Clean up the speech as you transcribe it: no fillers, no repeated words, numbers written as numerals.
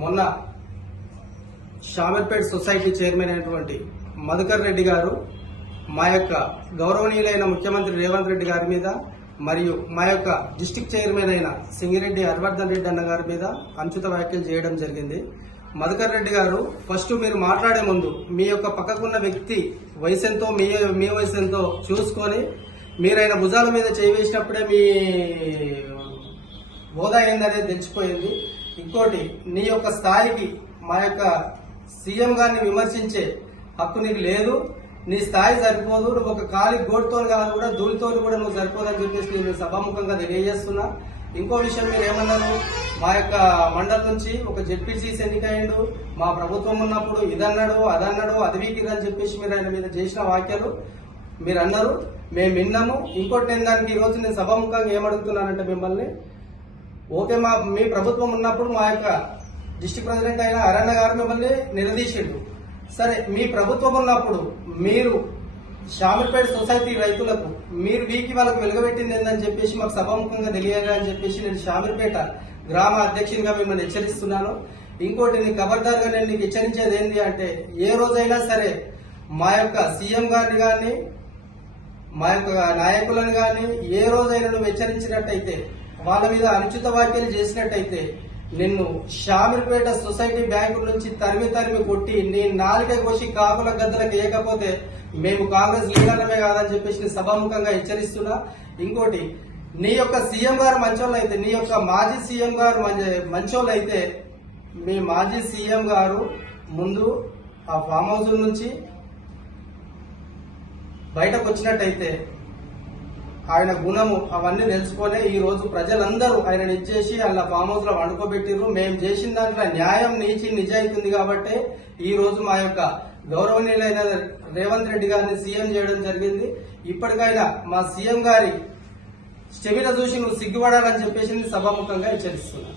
మొన్న Shamirpet society chairman అయినటువంటి మధుకర్ రెడ్డి గారు మా యొక్క గౌరవనీయులైన ముఖ్యమంత్రి రేవంత్ రెడ్డి గారి మీద మరియు మా యొక్క డిస్టిక్ చైర్మన్ అయిన సింగిరెడ్డి హర్వర్ధన్ రెడ్డి అన్న గారి మీద అనుచిత వ్యాఖ్యలు చేయడం జరిగింది. మధుకర్ రెడ్డి గారు, ఫస్ట్ మీరు మాట్లాడే ముందు మీ యొక్క పక్కకున్న వ్యక్తి వయసు ఎంతో, మీ వయసు ఎంతో చూసుకొని మీరు ఆయన భుజాల మీద చేయి వేసినప్పుడే మీ హోదా ఏందనేది తెచ్చిపోయింది. ఇంకోటి, నీ యొక్క స్థాయికి మా యొక్క సీఎం గారిని విమర్శించే హక్కు నీకు లేదు. నీ స్థాయి సరిపోదు. నువ్వు ఒక ఖాళీ గోటుతో కాదు కూడా ధూళితో కూడా నువ్వు సరిపోదని చెప్పేసి నేను సభాముఖంగా తెలియజేస్తున్నా. ఇంకో విషయం, మీరు ఏమన్నారు, మా యొక్క మండలం నుంచి ఒక జెడ్పీసీసీ ఎన్నికయ్యిండు, మా ప్రభుత్వం ఉన్నప్పుడు ఇదన్నాడు అదన్నాడు అదివీకిరని చెప్పేసి మీరు ఆయన మీద చేసిన వ్యాఖ్యలు మీరు అన్నారు, మేము విన్నాము. ఇంకోటి, నేను దానికి ఈ రోజు నేను సభాముఖంగా ఏమడుగుతున్నానంటే మిమ్మల్ని, ఓకే, మీ ప్రభుత్వం ఉన్నప్పుడు మా యొక్క డిస్ట్రిక్ట్ ప్రెసిడెంట్ అయిన అరణ్య గారు మిమ్మల్ని నిలదీసిండు. సరే, మీ ప్రభుత్వం ఉన్నప్పుడు మీరు షామర్పేట సొసైటీ రైతులకు మీరు వీకి వాళ్ళకు వెలుగబెట్టింది ఏందని చెప్పేసి మాకు సభాముఖంగా తెలియాలి అని చెప్పేసి నేను షామర్పేట గ్రామ అధ్యక్షునిగా మిమ్మల్ని హెచ్చరిస్తున్నాను. ఇంకోటి, నీ ఖబర్దారుగా నేను నీకు హెచ్చరించేది ఏంటి అంటే, ఏ రోజైనా సరే మా యొక్క సీఎం గారిని కానీ మా యొక్క నాయకులను కానీ ఏ రోజైనా నువ్వు హెచ్చరించినట్టయితే, వాళ్ళ మీద అనుచిత వ్యాఖ్యలు చేసినట్టయితే నిన్ను షామర్పేట సొసైటీ బ్యాంకు నుంచి తరిమి కొట్టి నీ నాలుక కోసి కాకుల గద్దలకు వేయకపోతే మేము కాంగ్రెస్ లీడర్లమే కాదని చెప్పేసి సభాముఖంగా హెచ్చరిస్తున్నా. ఇంకోటి, నీ యొక్క సీఎం గారు మంచోళ్ళు అయితే, నీ యొక్క మాజీ సీఎం గారు మంచోళ్ళు అయితే, మీ మాజీ సీఎం గారు ముందు ఆ ఫామ్ హౌస్ నుంచి బయటకు వచ్చినట్టయితే ఆయన గుణము అవన్నీ తెలుసుకొని ఈ రోజు ప్రజలందరూ ఆయన ఇచ్చేసి అలా ఫామ్ హౌస్ లో వండుకోబెట్టిర్రు. మేము చేసిన దాంట్లో న్యాయం నీచి నిజాయితీ ఉంది కాబట్టి ఈ రోజు మా యొక్క గౌరవనీయులైన రేవంత్ రెడ్డి గారిని సీఎం చేయడం జరిగింది. ఇప్పటికైనా మా సీఎం గారి చెవిన చూసి నువ్వు సిగ్గుపడాలని చెప్పేసి సభాముఖంగా హెచ్చరిస్తున్నా.